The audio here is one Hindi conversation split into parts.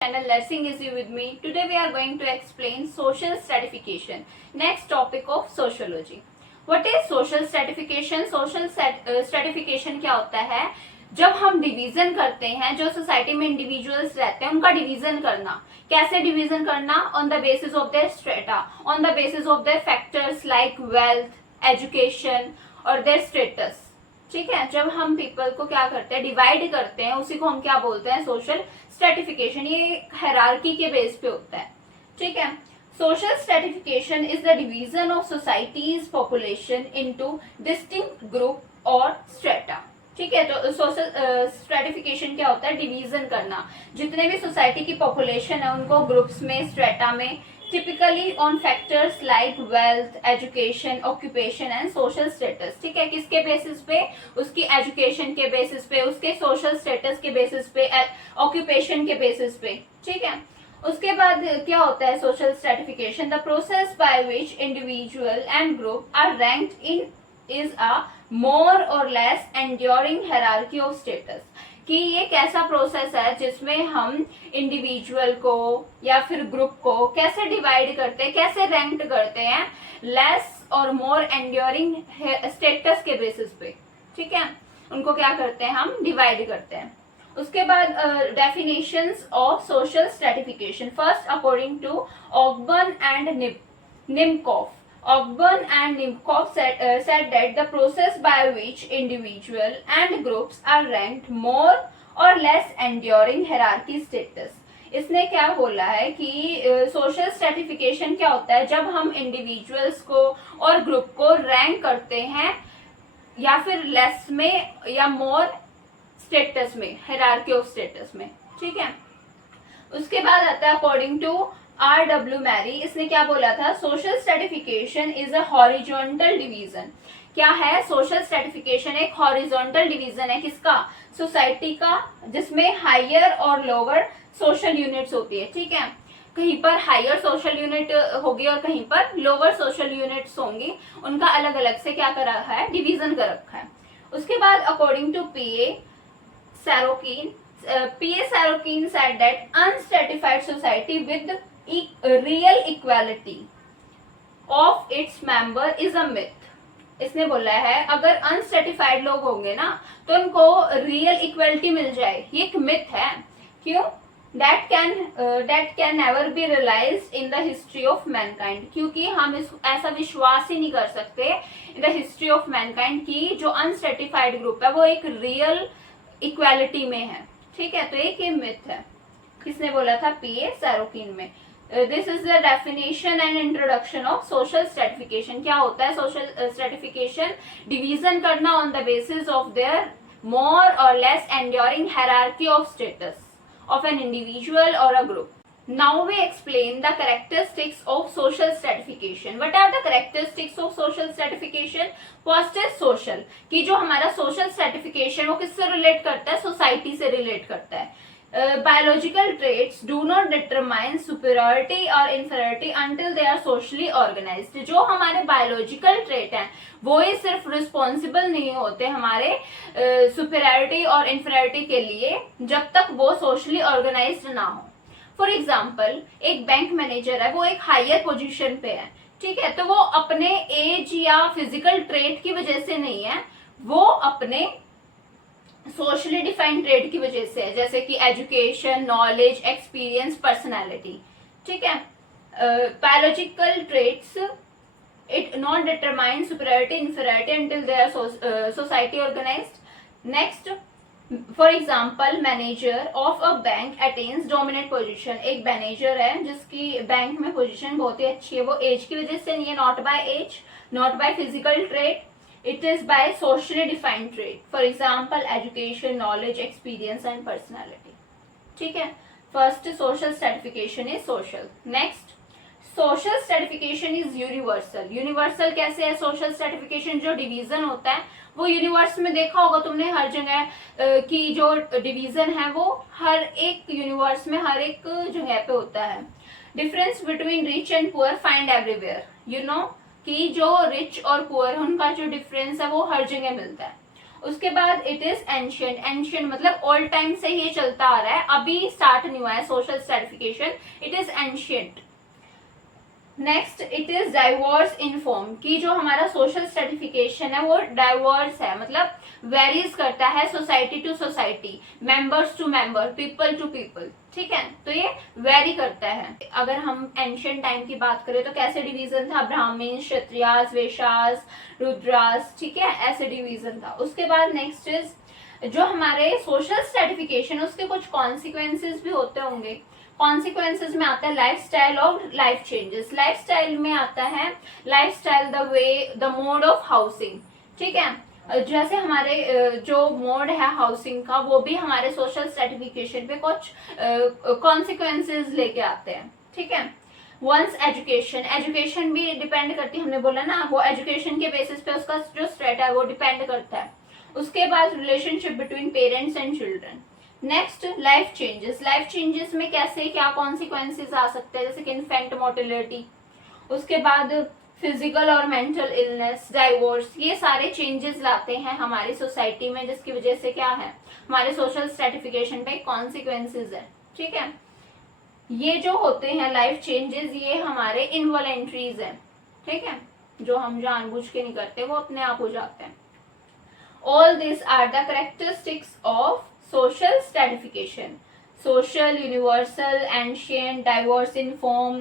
Channel Nursing is you with me. Today we are going to explain social stratification. Next topic of sociology. What is social stratification? Social stratification क्या होता है? जब हम डिवीजन करते हैं, जो सोसाइटी में इंडिविजुअल्स रहते हैं उनका डिवीजन करना. कैसे डिवीजन करना? On the basis of there strata, on the basis of there factors like wealth, education और देयर स्टेटस. ठीक है, जब हम पीपल को क्या करते हैं, डिवाइड करते हैं, उसी को हम क्या बोलते हैं, सोशल स्ट्रेटिफिकेशन. ये हायरार्की के बेस पे होता है. ठीक है, social stratification is the division of societies population into distinct group और स्ट्रेटा. ठीक है, तो सोशल स्ट्रेटिफिकेशन क्या होता है? डिवीजन करना. जितने भी सोसाइटी की पॉपुलेशन है उनको ग्रुप्स में, स्ट्रेटा में, typically on factors like wealth, education, occupation and social status. ठीक है, किसके बेसिस पे? उसकी एजुकेशन के बेसिस पे, उसके सोशल स्टेटस के बेसिस पे, ऑक्यूपेशन के बेसिस पे. ठीक है, उसके बाद क्या होता है social stratification? The process by which individual and group are ranked in is a more or less enduring hierarchy of status. कि ये कैसा प्रोसेस है जिसमें हम इंडिविजुअल को या फिर ग्रुप को कैसे डिवाइड करते हैं, कैसे रैंक्ड करते हैं, लेस और मोर एंड्योरिंग स्टेटस के बेसिस पे. ठीक है, उनको क्या करते हैं, हम डिवाइड करते हैं. उसके बाद definitions of social stratification. First, according to Ogburn and Nimkoff. Ogburn and Nimcoff said that the process by which individual and groups are ranked more or less enduring hierarchy status. इसने क्या बोला है कि सोशल स्ट्रेटिफिकेशन क्या होता है? जब हम इंडिविजुअल्स को और ग्रुप को रैंक करते हैं या फिर लेस में या मोर स्टेटस में, हायरार्की ऑफ स्टेटस में. ठीक है, उसके बाद आता है अकॉर्डिंग टू R.W. मैरी. इसने क्या बोला था? Social stratification is a horizontal division. क्या है? सोशल स्ट्रेटिफिकेशन एक हॉरिजॉन्टल डिवीजन है. किसका? सोसाइटी का, जिसमें हायर और लोअर सोशल यूनिट्स होती है. ठीक है, कहीं पर हायर सोशल यूनिट होगी और कहीं पर लोअर सोशल यूनिट्स होंगी. उनका अलग अलग से क्या कर रखा है? डिवीजन कर रखा है. उसके बाद according to P.A. Sarokin said that unstratified society with real equality of its member is a myth. इसने बोला है अगर अनस्ट्रेटिफाइड लोग होंगे ना तो उनको रियल इक्वलिटी मिल जाए, ये एक मिथ है. क्यों? that can never be realized in the history of mankind. क्योंकि हम ऐसा विश्वास ही नहीं कर सकते in the history of mankind कि जो अनस्ट्रेटिफाइड ग्रुप है वो एक रियल इक्वालिटी में है. ठीक है, तो एक ये मिथ है. किसने बोला था? P.A. Sarokin में. This is the definition and introduction of social stratification. क्या होता है सोशल स्ट्रेटिफिकेशन? डिवीजन करना on the basis of their more or less enduring hierarchy of status of an individual or a group. Now we explain the characteristics of social stratification. What are the characteristics of social stratification? First is social. कि जो हमारा social stratification वो किससे relate करता है? Society से relate करता है. Biological traits do not determine superiority or inferiority until they are socially organized. जो हमारे biological trait हैं वो ही सिर्फ responsible नहीं होते हमारे superiority और inferiority के लिए जब तक वो socially organized ना हो. फॉर एग्जाम्पल, एक बैंक मैनेजर है, वो एक हायर पोजीशन पे है. ठीक है, तो वो अपने एज या फिजिकल ट्रेट की वजह से नहीं है, वो अपने सोशली डिफाइंड ट्रेट की वजह से है, जैसे कि एजुकेशन, नॉलेज, एक्सपीरियंस, पर्सनैलिटी. ठीक है, biological traits it not determine superiority inferiority until they are society organized. Next, for example, manager of a bank attains dominate position. एक मैनेजर है जिसकी बैंक में पोजीशन बहुत ही अच्छी है, वो एज की वजह से नहीं है, not by age, not by physical trait, it is by socially defined trait. For example, education, knowledge, experience and personality. ठीक है, first social stratification is social. Next, social stratification is universal. Universal कैसे है सोशल स्ट्रेटिफिकेशन? जो डिवीजन होता है वो यूनिवर्स में देखा होगा तुमने हर जगह की जो डिवीजन है वो हर एक यूनिवर्स में हर एक जगह पे होता है. Difference between rich and poor find everywhere. You know कि जो रिच और पुअर उनका जो डिफरेंस है वो हर जगह मिलता है. उसके बाद इट इज एंशियंट, एंशियंट मतलब ओल्ड टाइम से ये चलता आ रहा है, अभी स्टार्ट नहीं हुआ है social stratification, it is ancient. Next it is diverse in form, कि जो हमारा सोशल स्ट्रेटिफिकेशन है वो डाइवर्स है, मतलब वेरीज करता है society to society, members to member, people to people, ठीक है, तो ये वेरी करता है। अगर हम एंशियंट टाइम की बात करें तो कैसे डिवीजन था, ब्राह्मण, क्षत्रियास, वैश्यास, रुद्रास, ठीक है, ऐसे डिवीजन था। उसके बाद नेक्स्ट इज जो हमारे सोशल स्ट्रेटिफिकेशन उसके कुछ कॉन्सिक्वेंसेस भी होते होंगे। कॉन्सिक्वेंसेस में आता है लाइफस्टाइल और लाइफ चेंजेस। लाइफस्टाइल में आता है lifestyle the way the mode of housing, ठीक है, जैसे हमारे जो मोड है हाउसिंग का वो भी हमारे सोशल स्ट्रेटिफिकेशन पे कुछ कॉन्सिक्वेंसेस लेके आते हैं, ठीक है। वंस एजुकेशन, एजुकेशन भी डिपेंड करती है, हमने बोला ना वो एजुकेशन के बेसिस पे उसका जो स्टेट है वो डिपेंड करता है। उसके बाद relationship between parents and children. Next life changes, life changes में कैसे क्या कॉन्सिक्वेंसेस आ सकते हैं, जैसे कि इन्फेंट मोर्टेलिटी, उसके बाद फिजिकल और मेंटल इलनेस, डाइवोर्स, ये सारे चेंजेस लाते हैं हमारी सोसाइटी में, जिसकी वजह से क्या है हमारे सोशल स्ट्रेटिफिकेशन पे कॉन्सिक्वेंसेस है, ठीक है। ये जो होते हैं लाइफ चेंजेस ये हमारे इनवॉलेंट्रीज हैं, ठीक है, जो हम जानबूझ के नहीं करते वो अपने आप हो जाते हैं। All this are the characteristics of social stratification, social, universal, ancient, diverse in form,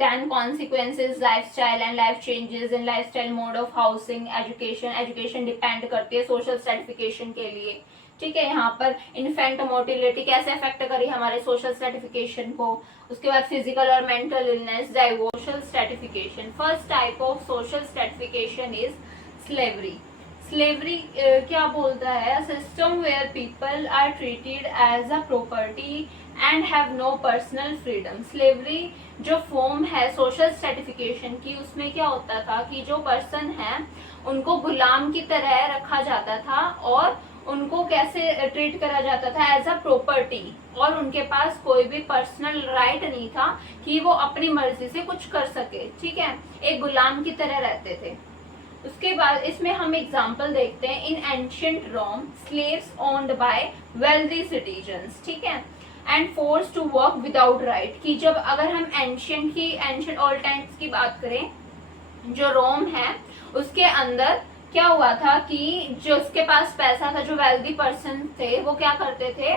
then consequences, lifestyle and life changes in lifestyle, mode of housing, education, education depend करती है social stratification के लिए, ठीक है। यहाँ पर इन्फेंट मोर्टिलिटी कैसे अफेक्ट करी हमारे सोशल स्ट्रेटिफिकेशन को, उसके बाद फिजिकल और मेंटल इलनेस, डाइवोर्सल stratification. First type of social stratification is slavery. Slavery क्या बोलता है, system where people are treated as a property and have no personal freedom. Slavery जो फॉर्म है सोशल स्ट्रेटिफिकेशन की उसमें क्या होता था कि जो पर्सन है उनको गुलाम की तरह रखा जाता था और उनको कैसे ट्रीट करा जाता था, एज अ प्रॉपर्टी, और उनके पास कोई भी पर्सनल राइट नहीं था कि वो अपनी मर्जी से कुछ कर सके, ठीक है, एक गुलाम की तरह रहते थे। उसके बाद इसमें हम एग्जाम्पल देखते हैं, in ancient Rome slaves owned by wealthy citizens, ठीक है, and force to work without right, कि जब अगर हम एंशियंट ओल्ड टाइम्स की बात करें, जो रोम है उसके अंदर क्या हुआ था कि जो उसके पास पैसा था, जो वेल्दी पर्सन थे वो क्या करते थे,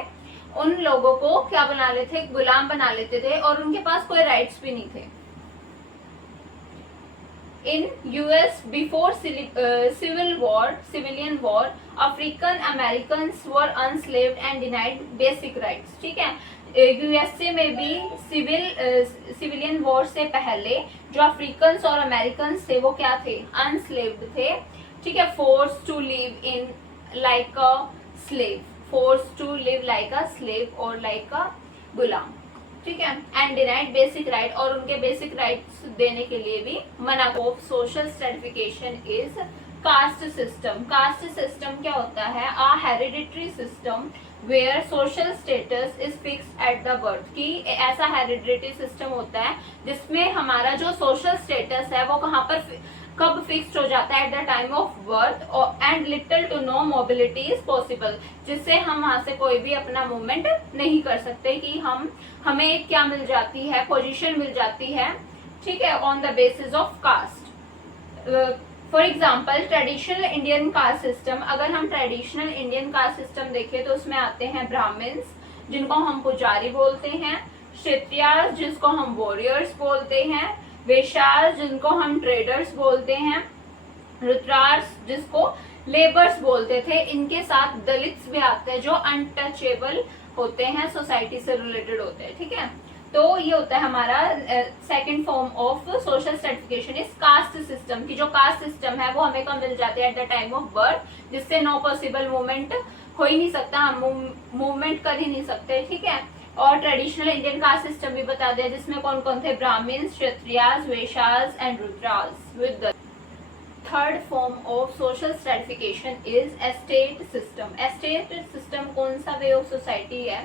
उन लोगों को क्या बना लेते थे, गुलाम बना लेते थे और उनके पास कोई राइट्स भी नहीं थे। In US before civilian war, African Americans were enslaved and denied basic rights, ठीक है। यूएसए में भी सिविलियन वॉर से पहले जो अफ्रीकन्स और अमेरिकन थे वो क्या थे, अनस्लेव्ड थे, ठीक है, force to live in like a slave, force to live like a slave और लाइक अ गुलाम, ठीक है, एंड डिनाइड बेसिक राइट, और उनके बेसिक राइट्स देने के लिए भी मना। Of social stratification is caste system. Caste system क्या होता है, a hereditary system where social status is fixed at the birth, की ऐसा हेरिडिटरी सिस्टम होता है जिसमें हमारा जो सोशल स्टेटस है वो कहाँ पर कब फिक्स्ड हो जाता है, at the time of birth, and little to no mobility is possible, जिससे हम वहां से कोई भी अपना मूवमेंट नहीं कर सकते, कि हमें क्या मिल जाती है, पोजीशन मिल जाती है, ठीक है, on the basis of caste. For example traditional Indian caste system, अगर हम ट्रेडिशनल इंडियन कास्ट सिस्टम देखें तो उसमें आते हैं ब्राह्मण्स जिनको हम पुजारी बोलते हैं, क्षत्रियास जिसको हम वॉरियर्स बोलते हैं, वैश्यास जिनको हम ट्रेडर्स बोलते हैं, रुद्रास जिसको लेबर्स बोलते थे, इनके साथ दलित्स भी आते हैं जो अनटचेबल होते हैं, सोसाइटी से रिलेटेड होते हैं, ठीक है। तो ये होता है हमारा second form of social stratification is caste system, की जो कास्ट सिस्टम है वो हमें कब मिल जाती है, at the time of birth, जिससे नो पॉसिबल मूवमेंट हो ही नहीं सकता, हम मूवमेंट कर ही नहीं सकते, ठीक है। और ट्रेडिशनल इंडियन कास्ट सिस्टम भी बता दिया जिसमें कौन कौन थे, Brahmans, Kshatriyas, Vaishyas and Shudras. With the third form of social stratification is estate system. Estate system कौन सा वे ऑफ सोसाइटी है,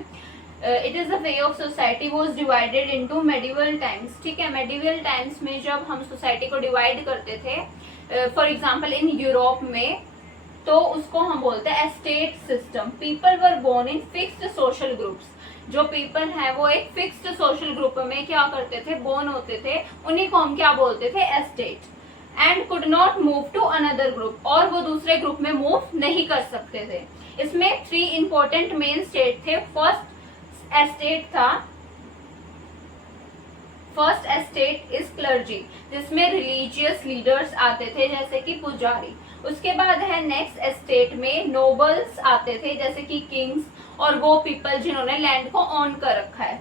it is a way of society was divided into medieval times, ठीक है। मेडिवल टाइम्स में जब हम सोसाइटी को डिवाइड करते थे, फॉर एग्जांपल इन यूरोप में तो उसको हम बोलते हैं estate system. People were born in fixed social groups, जो पीपल है वो एक फिक्स्ड सोशल ग्रुप में क्या करते थे, बोर्न होते थे, उन्हीं को हम क्या बोलते थे, estate. And could not move to another group, और वो दूसरे ग्रुप में मूव नहीं कर सकते थे। इसमें 3 इंपॉर्टेंट मेन स्टेट थे। फर्स्ट एस्टेट इज क्लर्जी, जिसमें रिलीजियस लीडर्स आते थे जैसे कि पुजारी। उसके बाद है नेक्स्ट एस्टेट में नोबल्स आते थे जैसे कि किंग्स, और वो पीपल जिन्होंने लैंड को ऑन कर रखा है।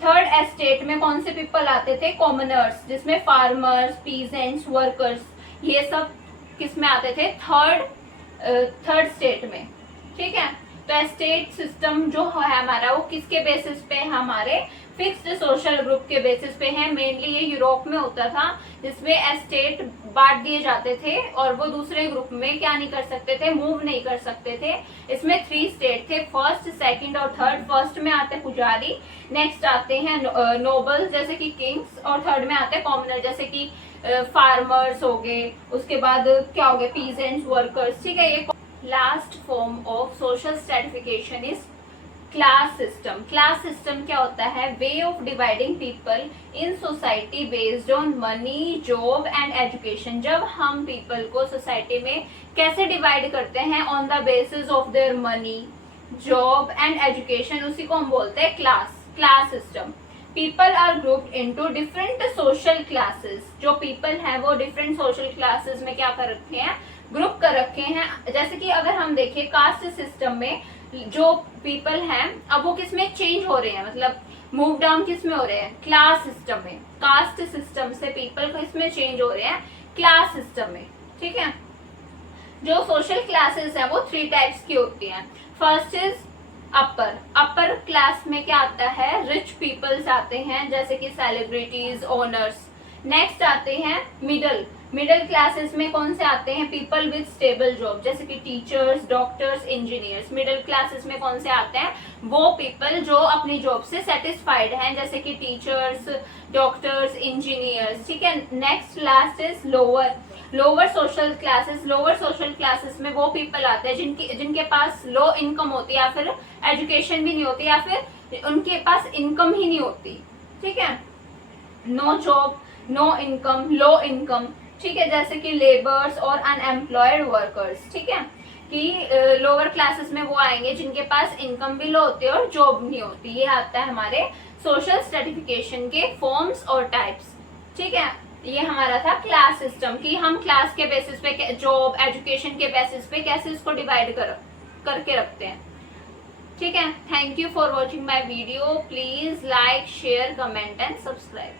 थर्ड एस्टेट में कौन से पीपल आते थे, कॉमनर्स, जिसमें फार्मर्स, पीजेंट्स, वर्कर्स, ये सब किस में आते थे, थर्ड स्टेट में। ठीक है, तो एस्टेट सिस्टम जो है हमारा वो किसके बेसिस पे, हमारे फिक्स्ड सोशल ग्रुप के बेसिस पे है। मेनली ये यूरोप में होता था, जिसमें एस्टेट बांट दिए जाते थे और वो दूसरे ग्रुप में क्या नहीं कर सकते थे, मूव नहीं कर सकते थे। इसमें 3 स्टेट थे, फर्स्ट, सेकंड और थर्ड। फर्स्ट में आते पुजारी, नेक्स्ट आते हैं नोबल्स जैसे कि किंग्स, और थर्ड में आते हैं कॉमनर जैसे कि फार्मर्स हो गए, उसके बाद क्या हो गए, पीजेंट्स, वर्कर्स। ठीक है, ये last form of social stratification is class system. Class system क्या होता है, way of dividing people in society based on money, job and education. जब हम पीपल को सोसाइटी में कैसे डिवाइड करते हैं, on the basis of their money, job and education, उसी को हम बोलते हैं class system. People are grouped into different social classes. जो पीपल है वो डिफरेंट सोशल क्लासेस में क्या कर रखे हैं, ग्रुप कर रखे हैं। जैसे कि अगर हम देखें कास्ट सिस्टम में जो पीपल हैं, अब वो किस में चेंज हो रहे हैं, मतलब मूव डाउन किस में हो रहे हैं, क्लास सिस्टम में। कास्ट सिस्टम से पीपल को इसमें चेंज हो रहे हैं क्लास सिस्टम में। ठीक है, जो सोशल क्लासेस हैं वो 3 टाइप्स की होती हैं। फर्स्ट इज अपर क्लास में क्या आता है, रिच पीपल्स आते हैं जैसे कि सेलिब्रिटीज, ओनर्स। नेक्स्ट आते हैं मिडिल क्लासेस में कौन से आते हैं, पीपल विद स्टेबल जॉब जैसे कि teachers, doctors, engineers. Middle classes में कौन से आते हैं, वो पीपल जो अपनी जॉब से सेटिस्फाइड हैं जैसे कि टीचर्स, डॉक्टर्स, इंजीनियर्स। ठीक है, next last is lower social classes में वो पीपल आते हैं जिनके पास लो इनकम होती है, या फिर एजुकेशन भी नहीं होती, या फिर उनके पास इनकम ही नहीं होती। ठीक है, no job, no income, low income. ठीक है, जैसे कि लेबर्स और अनएम्प्लॉयड वर्कर्स। ठीक है, कि लोअर क्लासेस में वो आएंगे जिनके पास इनकम भी लो होती है और जॉब नहीं होती। ये आता है हमारे सोशल स्ट्रेटिफिकेशन के फॉर्म्स और टाइप्स। ठीक है, ये हमारा था क्लास सिस्टम, कि हम क्लास के बेसिस पे, जॉब, एजुकेशन के बेसिस पे कैसे इसको डिवाइड करके रखते हैं। ठीक है, thank you for watching my video. Please like, share, comment and subscribe.